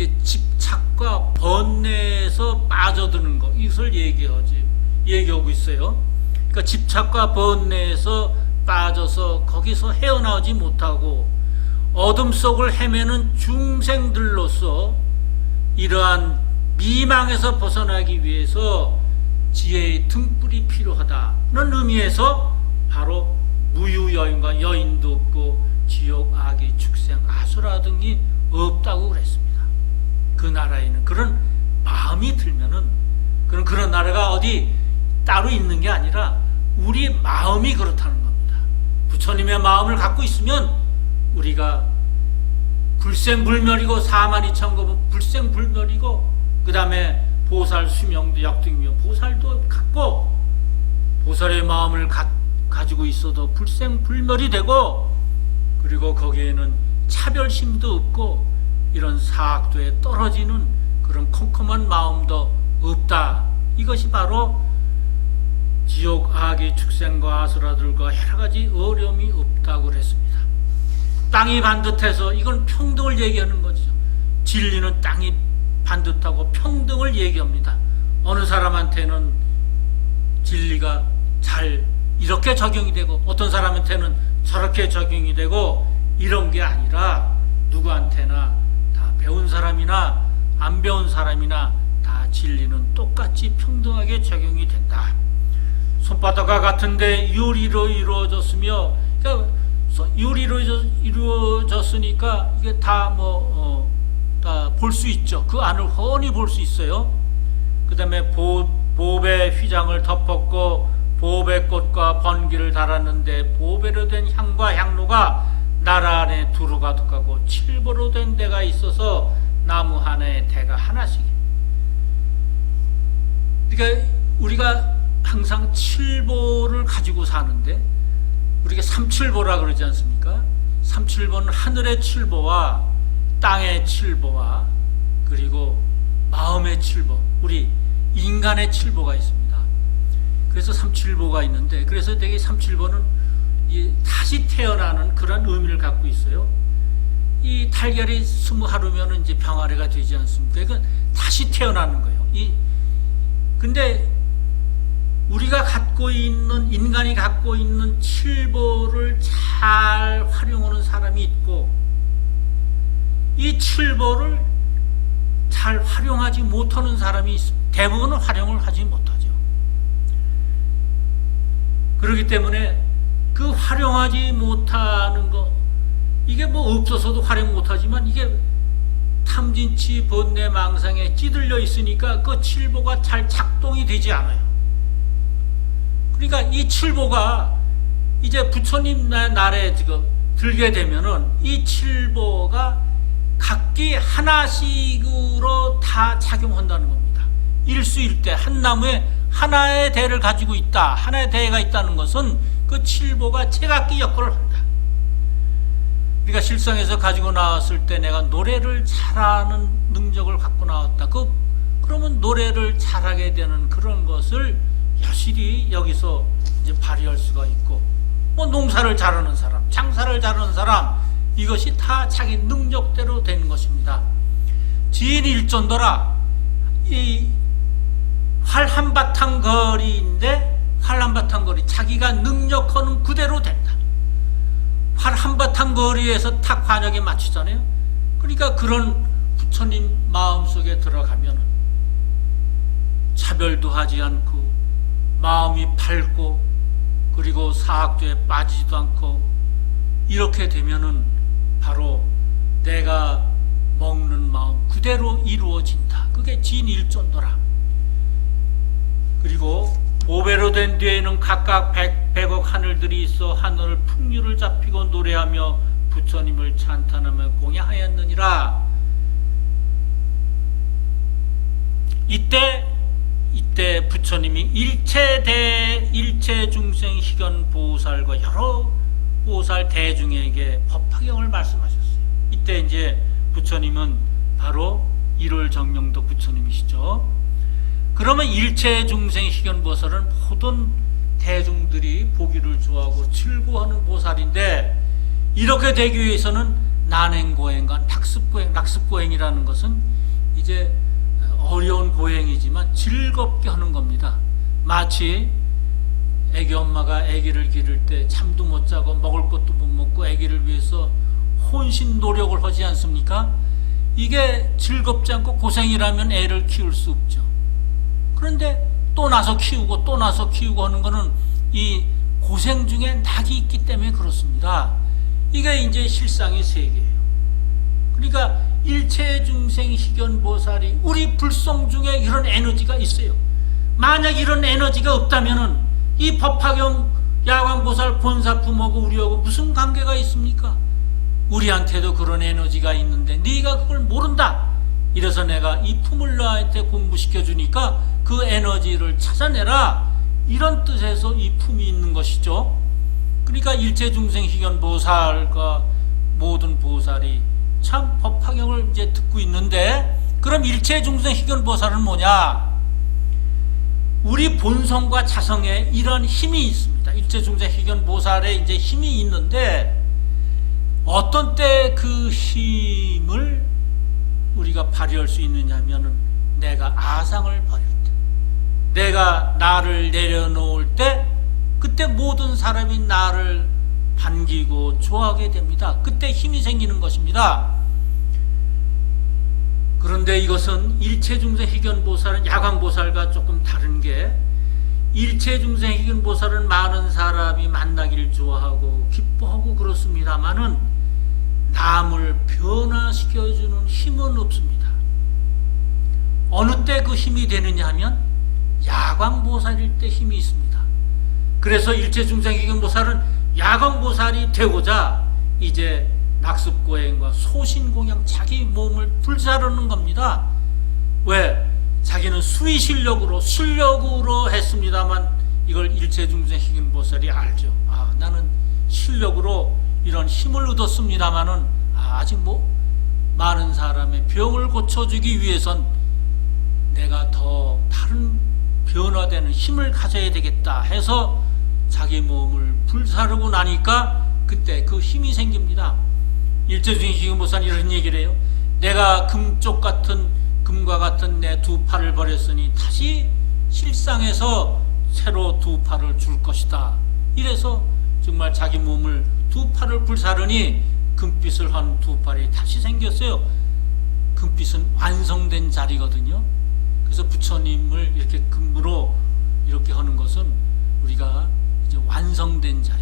이게 집착과 번뇌에서 빠져드는 거 이것을 얘기하지 얘기하고 있어요. 그러니까 집착과 번뇌에서 빠져서 거기서 헤어나오지 못하고 어둠 속을 헤매는 중생들로서 이러한 미망에서 벗어나기 위해서 지혜의 등불이 필요하다는 의미에서 바로 무유 여인과 여인도 없고 지옥 악의 축생 아수라 등이 없다고 그랬습니다. 그 나라에는 그런 마음이 들면은 그런 그런 나라가 어디 따로 있는 게 아니라 우리 마음이 그렇다는 겁니다. 부처님의 마음을 갖고 있으면 우리가 불생불멸이고 사만이천겁은 불생불멸이고 그 다음에 보살 수명도 역등이며 보살도 갖고 보살의 마음을 가, 가지고 있어도 불생불멸이 되고 그리고 거기에는 차별심도 없고 이런 사악도에 떨어지는 그런 컴컴한 마음도 없다. 이것이 바로 지옥 악의 축생과 아수라들과 여러 가지 어려움이 없다고 그랬습니다. 땅이 반듯해서 이건 평등을 얘기하는 거죠. 진리는 땅이 반듯하고 평등을 얘기합니다. 어느 사람한테는 진리가 잘 이렇게 적용이 되고 어떤 사람한테는 저렇게 적용이 되고 이런 게 아니라 누구한테나 다 배운 사람이나 안 배운 사람이나 다 진리는 똑같이 평등하게 적용이 된다. 손바닥과 같은데 유리로 이루어졌으며 그러니까 유리로 이루어졌으니까 이게 뭐, 다뭐 다 볼수 있죠. 그 안을 훤히 볼 수 있어요. 그 다음에 보, 보배 휘장을 덮었고 보배 꽃과 번기를 달았는데 보배로 된 향과 향로가 나라 안에 두루 가득하고 칠보로 된 데가 있어서 나무 하나에 대가 하나씩. 그러니까 우리가 항상 칠보를 가지고 사는데 우리가 삼칠보라 그러지 않습니까? 삼칠보는 하늘의 칠보와 땅의 칠보와 그리고 마음의 칠보, 우리 인간의 칠보가 있습니다. 그래서 삼칠보가 있는데 그래서 되게 삼칠보는 이 다시 태어나는 그런 의미를 갖고 있어요. 이 달걀이 스무 하루면 이제 병아리가 되지 않습니까? 이건 다시 태어나는 거예요. 이 근데 우리가 갖고 있는 인간이 갖고 있는 칠보를 잘 활용하는 사람이 있고 이 칠보를 잘 활용하지 못하는 사람이. 대부분은 활용을 하지 못하죠. 그렇기 때문에 그 활용하지 못하는 거 이게 뭐 없어서도 활용 못하지만 이게 탐진치 번뇌 망상에 찌들려 있으니까 그 칠보가 잘 작동이 되지 않아요. 그러니까 이 칠보가 이제 부처님 날에 지금 들게 되면은 이 칠보가 각기 하나씩으로 다 작용한다는 겁니다. 일수일대 한 나무에 하나의 대를 가지고 있다. 하나의 대가 있다는 것은 그 칠보가 제각기 역할을 한다. 그러니까 실성에서 가지고 나왔을 때 내가 노래를 잘하는 능력을 갖고 나왔다. 그 그러면 노래를 잘하게 되는 그런 것을 여실히 여기서 이제 발휘할 수가 있고 뭐 농사를 잘하는 사람, 장사를 잘하는 사람 이것이 다 자기 능력대로 되는 것입니다. 지인 일전도라 이 활 한바탕 거리인데 활 한바탕 거리 자기가 능력하는 그대로 된다. 활 한바탕 거리에서 탁 관역에 맞추잖아요. 그러니까 그런 부처님 마음속에 들어가면은 차별도 하지 않고 마음이 밝고 그리고 사학도에 빠지지도 않고 이렇게 되면은 바로 내가 먹는 마음 그대로 이루어진다. 그게 진일전도라. 그리고 보배로 된 뒤에는 각각 백, 백억 하늘들이 있어 하늘 풍류를 잡히고 노래하며 부처님을 찬탄하며 공양하였느니라. 이때 이때 부처님이 일체 대 일체 중생 희견 보살과 여러 보살 대중에게 법화경을 말씀하셨어요. 이때 이제 부처님은 바로 1월 정명도 부처님이시죠. 그러면 일체 중생 희견 보살은 모든 대중들이 보기를 좋아하고 즐거워하는 보살인데 이렇게 되기 위해서는 난행고행과 낙습고행, 낙습고행이라는 것은 이제 어려운 고행이지만 즐겁게 하는 겁니다. 마치 애기 엄마가 아기를 기를 때 잠도 못 자고 먹을 것도 못 먹고 아기를 위해서 혼신 노력을 하지 않습니까? 이게 즐겁지 않고 고생이라면 애를 키울 수 없죠. 그런데 또 나서 키우고 또 나서 키우고 하는 거는 이 고생 중에 낙이 있기 때문에 그렇습니다. 이게 이제 실상의 세계예요. 그러니까 일체 중생 희견 보살이 우리 불성 중에 이런 에너지가 있어요. 만약 이런 에너지가 없다면은 이 법화경 야광 보살 본사 품하고 우리하고 무슨 관계가 있습니까? 우리한테도 그런 에너지가 있는데 네가 그걸 모른다. 이래서 내가 이 품을 너한테 공부시켜 주니까 그 에너지를 찾아내라. 이런 뜻에서 이 품이 있는 것이죠. 그러니까 일체 중생 희견 보살과 모든 보살이 참 법화경을 이제 듣고 있는데 그럼 일체 중생 희견 보살은 뭐냐? 우리 본성과 자성에 이런 힘이 있습니다. 일체 중생 희견 보살에 이제 힘이 있는데 어떤 때 그 힘을 우리가 발휘할 수 있느냐면은 내가 아상을 버릴 때, 내가 나를 내려놓을 때, 그때 모든 사람이 나를 반기고 좋아하게 됩니다. 그때 힘이 생기는 것입니다. 그런데 이것은 일체중생 희견보살은 야광보살과 조금 다른 게 일체중생 희견보살은 많은 사람이 만나기를 좋아하고 기뻐하고 그렇습니다만은 남을 변화시켜주는 힘은 없습니다. 어느 때 그 힘이 되느냐 하면 야광보살일 때 힘이 있습니다. 그래서 일체중생 희견보살은 야광보살이 되고자 이제 낙습고행과 소신공양 자기 몸을 불사르는 겁니다. 왜? 자기는 수의 실력으로 실력으로 했습니다만 이걸 일체중생 희견보살이 알죠. 아 나는 실력으로 이런 힘을 얻었습니다마는 아직 뭐 많은 사람의 병을 고쳐주기 위해선 내가 더 다른 변화되는 힘을 가져야 되겠다 해서 자기 몸을 불사르고 나니까 그때 그 힘이 생깁니다. 일제주의 지금보사는 이런 얘기를 해요. 내가 금쪽 같은 금과 같은 내 두 팔을 버렸으니 다시 실상에서 새로 두 팔을 줄 것이다. 이래서 정말 자기 몸을 두 팔을 불사르니 금빛을 한 두 팔이 다시 생겼어요. 금빛은 완성된 자리거든요. 그래서 부처님을 이렇게 금으로 이렇게 하는 것은 우리가 이제 완성된 자리.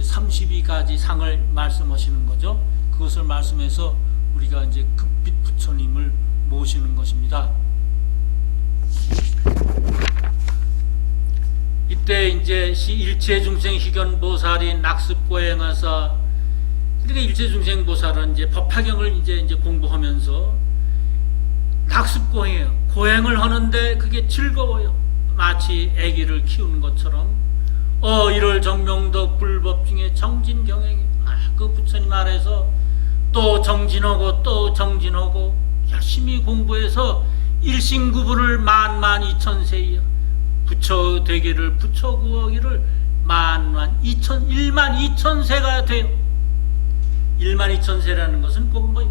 32가지 상을 말씀하시는 거죠. 그것을 말씀해서 우리가 이제 급빛 부처님을 모시는 것입니다. 이때 이제 시 일체 중생 희견 보살이 낙습 고행하사 그러니까 일체 중생 보살은 이제 법화경을 이제 이제 공부하면서 낙습 고행이에요. 고행을 하는데 그게 즐거워요. 마치 아기를 키우는 것처럼 어 이럴 정명덕 불법 중에 정진경행 아, 그 부처님 아래서 또 정진하고 또 정진하고 열심히 공부해서 일신구부를 만만 이천세여 부처 되기를 부처 구하기를 만만 이천 일만 이천세가 돼요. 일만 이천세라는 것은 꼭뭐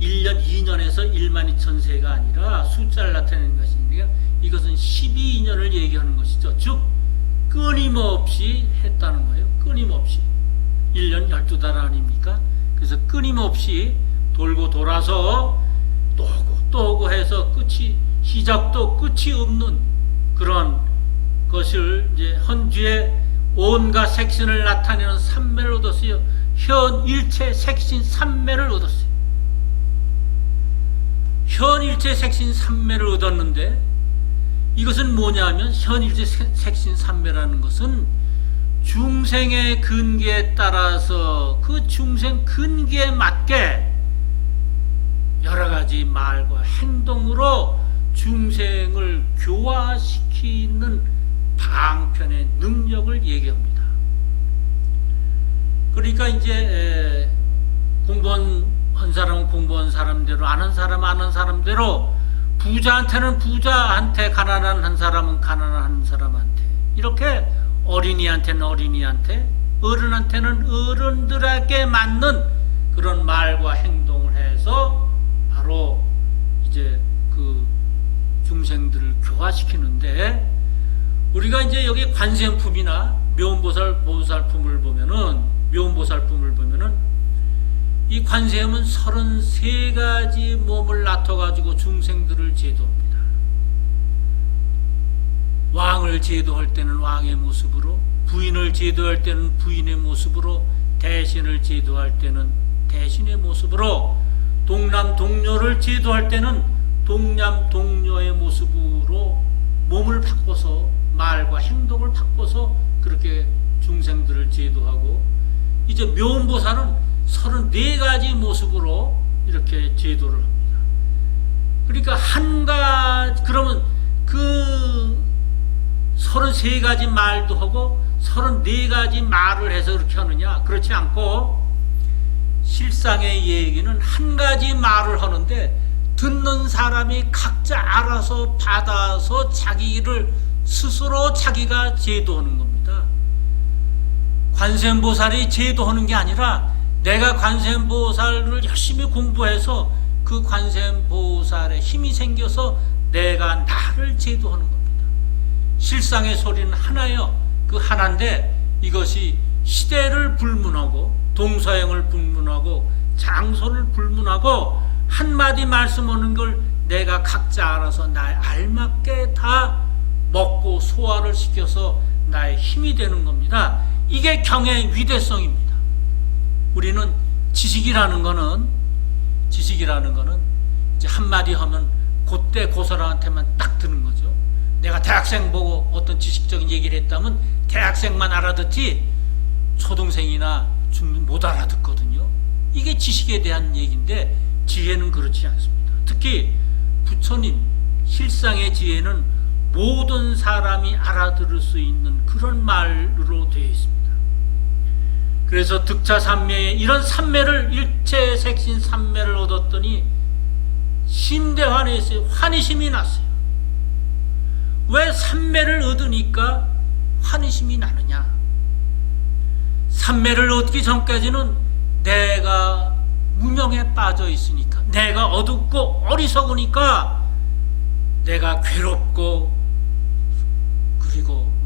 1년 2년에서 1만 2천 세가 아니라 숫자를 나타내는 것이니까 이것은 12년을 얘기하는 것이죠. 즉 끊임없이 했다는 거예요. 끊임없이. 1년 12달 아닙니까? 그래서 끊임없이 돌고 돌아서 또 오고 또 오고 해서 끝이 시작도 끝이 없는 그런 것을 이제 헌주에 온갖 색신을 나타내는 삼매를 얻었어요. 현 일체 색신 삼매를 얻었어요. 현일체 색신 삼매를 얻었는데 이것은 뭐냐면 현일체 색신 삼매라는 것은 중생의 근기에 따라서 그 중생 근기에 맞게 여러 가지 말과 행동으로 중생을 교화시키는 방편의 능력을 얘기합니다. 그러니까 이제 공부한 한 사람은 공부한 사람대로 아는 사람 아는 사람대로 부자한테는 부자한테 가난한 한 사람은 가난한 한 사람한테 이렇게 어린이한테는 어린이한테 어른한테는 어른들에게 맞는 그런 말과 행동을 해서 바로 이제 그 중생들을 교화시키는데 우리가 이제 여기 관세음품이나 묘음보살 보살품을 보면은 묘음보살품을 보면은 이 관세음은 33가지 몸을 나눠 가지고 중생들을 제도합니다. 왕을 제도할 때는 왕의 모습으로 부인을 제도할 때는 부인의 모습으로 대신을 제도할 때는 대신의 모습으로 동남 동녀를 제도할 때는 동남 동녀의 모습으로 몸을 바꿔서 말과 행동을 바꿔서 그렇게 중생들을 제도하고 이제 묘음보살은 34가지 모습으로 이렇게 제도를 합니다. 그러니까 한 가지 그러면 그 33가지 말도 하고 34가지 말을 해서 그렇게 하느냐? 그렇지 않고 실상의 얘기는 한 가지 말을 하는데 듣는 사람이 각자 알아서 받아서 자기를 스스로 자기가 제도하는 겁니다. 관세음보살이 제도하는 게 아니라 내가 관세음보살을 열심히 공부해서 그 관세음보살의 힘이 생겨서 내가 나를 제도하는 겁니다. 실상의 소리는 하나요. 그 하나인데 이것이 시대를 불문하고 동서양을 불문하고 장소를 불문하고 한마디 말씀하는 걸 내가 각자 알아서 나에 알맞게 다 먹고 소화를 시켜서 나의 힘이 되는 겁니다. 이게 경의 위대성입니다. 우리는 지식이라는 거는 지식이라는 거는 이제 한마디 하면 그때 그 사람한테만 딱 드는 거죠. 내가 대학생 보고 어떤 지식적인 얘기를 했다면 대학생만 알아듣지 초등생이나 못 알아듣거든요. 이게 지식에 대한 얘기인데 지혜는 그렇지 않습니다. 특히 부처님 실상의 지혜는 모든 사람이 알아들을 수 있는 그런 말로 되어 있습니다. 그래서 득차 삼매에 이런 삼매를 일체 색신 삼매를 얻었더니 심대환에서 환희심이 났어요. 왜 삼매를 얻으니까 환희심이 나느냐? 삼매를 얻기 전까지는 내가 무명에 빠져 있으니까 내가 어둡고 어리석으니까 내가 괴롭고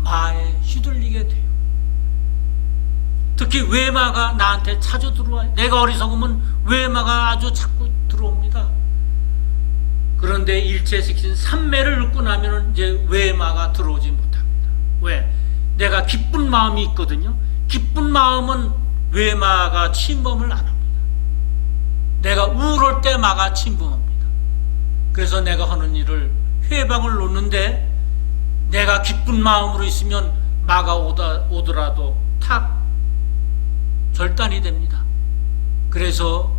마에 휘둘리게 돼요. 특히 외마가 나한테 자주 들어와요. 내가 어리석으면 외마가 아주 자꾸 들어옵니다. 그런데 일체식신 삼매를 얻고 나면 이제 외마가 들어오지 못합니다. 왜? 내가 기쁜 마음이 있거든요. 기쁜 마음은 외마가 침범을 안 합니다. 내가 우울할 때 마가 침범합니다. 그래서 내가 하는 일을 회방을 놓는데 내가 기쁜 마음으로 있으면 마가 오더라도 탁 절단이 됩니다. 그래서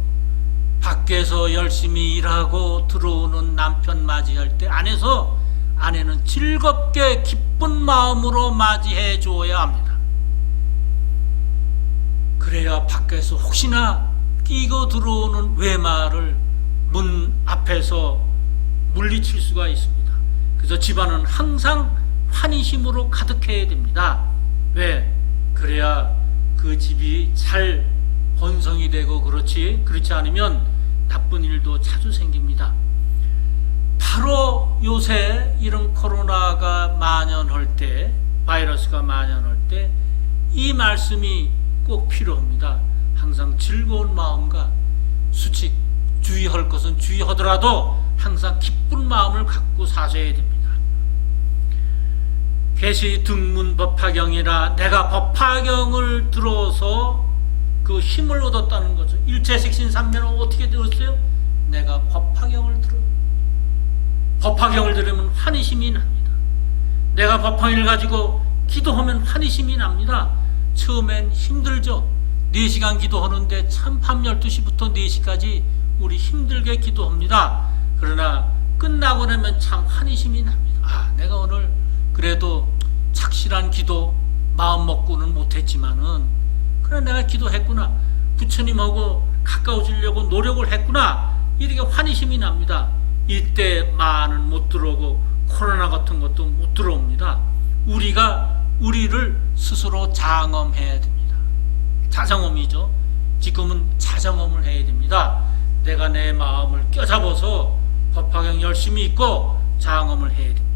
밖에서 열심히 일하고 들어오는 남편 맞이할 때 안에서 아내는 즐겁게 기쁜 마음으로 맞이해 줘야 합니다. 그래야 밖에서 혹시나 끼고 들어오는 외마를 문 앞에서 물리칠 수가 있습니다. 그래서 집안은 항상 환희심으로 가득해야 됩니다. 왜? 그래야 그 집이 잘 번성이 되고 그렇지 그렇지 않으면 나쁜 일도 자주 생깁니다. 바로 요새 이런 코로나가 만연할 때 바이러스가 만연할 때 이 말씀이 꼭 필요합니다. 항상 즐거운 마음과 수칙 주의할 것은 주의하더라도 항상 기쁜 마음을 갖고 사셔야 됩니다. 계시 등문 법화경이라 내가 법화경을 들어서 그 힘을 얻었다는 거죠. 일체식신 삼면은 어떻게 들었어요? 내가 법화경을 들어. 법화경을 들으면 환희심이 납니다. 내가 법화경을 가지고 기도하면 환희심이 납니다. 처음엔 힘들죠. 4시간 기도하는데 참밤 12시부터 4시까지 우리 힘들게 기도합니다. 그러나 끝나고 나면 참 환희심이 납니다. 아, 내가 오늘 그래도 착실한 기도 마음 먹고는 못했지만은 그래 내가 기도했구나. 부처님하고 가까워지려고 노력을 했구나. 이렇게 환희심이 납니다. 이때 많은 못 들어오고 코로나 같은 것도 못 들어옵니다. 우리가 우리를 스스로 장엄해야 됩니다. 자성음이죠. 지금은 자정음을 해야 됩니다. 내가 내 마음을 껴잡아서 법화경 열심히 읽고 장음을 해야 됩니다.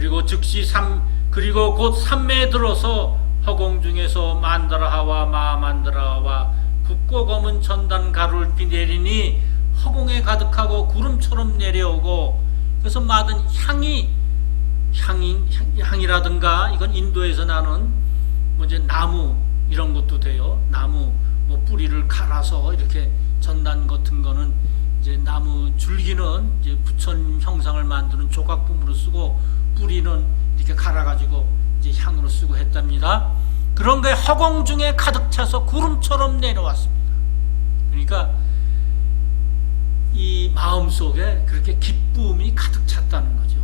그리고 즉시 삼 그리고 곧 삼매에 들어서 허공 중에서 만다라하와 마만다라와 굽고 검은 전단 가루를 비 내리니 허공에 가득하고 구름처럼 내려오고 그래서 맡은 향이 향이 향- 향이라든가 이건 인도에서 나는 뭐 이제 나무 이런 것도 돼요. 나무 뭐 뿌리를 갈아서 이렇게 전단 같은 거는 이제 나무 줄기는 이제 부처님 형상을 만드는 조각품으로 쓰고 뿌리는 이렇게 갈아가지고 이제 향으로 쓰고 했답니다. 그런 게 허공 중에 가득 차서 구름처럼 내려왔습니다. 그러니까 이 마음 속에 그렇게 기쁨이 가득 찼다는 거죠.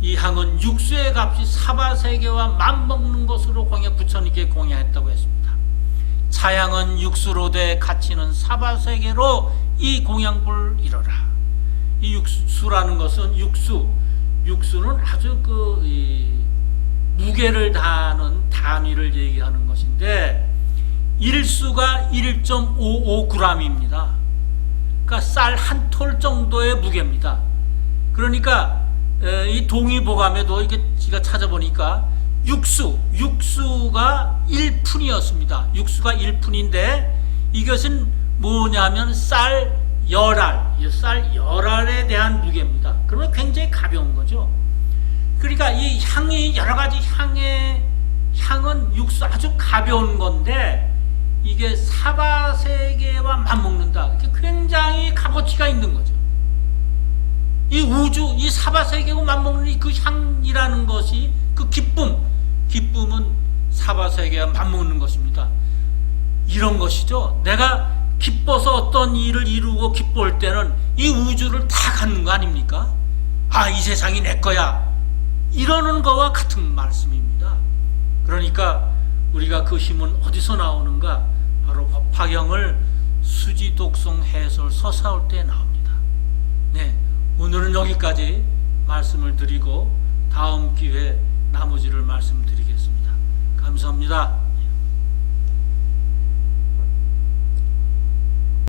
이 향은 육수의 값이 사바 세계와 맞먹는 것으로 공약 부처님께 공양했다고 했습니다. 차양은 육수로 돼 가치는 사바 세계로 이 공양불 이뤄라. 이 육수라는 것은 육수, 육수는 아주 그 이, 무게를 다하는 단위를 얘기하는 것인데 일수가 1.55g입니다. 그러니까 쌀 한 톨 정도의 무게입니다. 그러니까 에, 이 동의보감에도 이게 제가 찾아보니까 육수, 육수가 1푼이었습니다. 육수가 1푼인데 이것은 뭐냐면 쌀 열알, 이쌀 열알에 대한 무게입니다. 그러면 굉장히 가벼운 거죠. 그러니까 이 향이 여러 가지 향의 향은 육수 아주 가벼운 건데 이게 사바 세계와 맞먹는다. 이게 굉장히 값어치가 있는 거죠. 이 우주, 이 사바 세계와 맞먹는 이그 향이라는 것이 그 기쁨, 기쁨은 사바 세계와 맞먹는 것입니다. 이런 것이죠. 내가 기뻐서 어떤 일을 이루고 기뻐할 때는 이 우주를 다 갖는 거 아닙니까? 아, 이 세상이 내 거야. 이러는 거와 같은 말씀입니다. 그러니까 우리가 그 힘은 어디서 나오는가? 바로 법화경을 수지 독송 해설 서사올 때 나옵니다. 네, 오늘은 여기까지 말씀을 드리고 다음 기회 나머지를 말씀드리겠습니다. 감사합니다.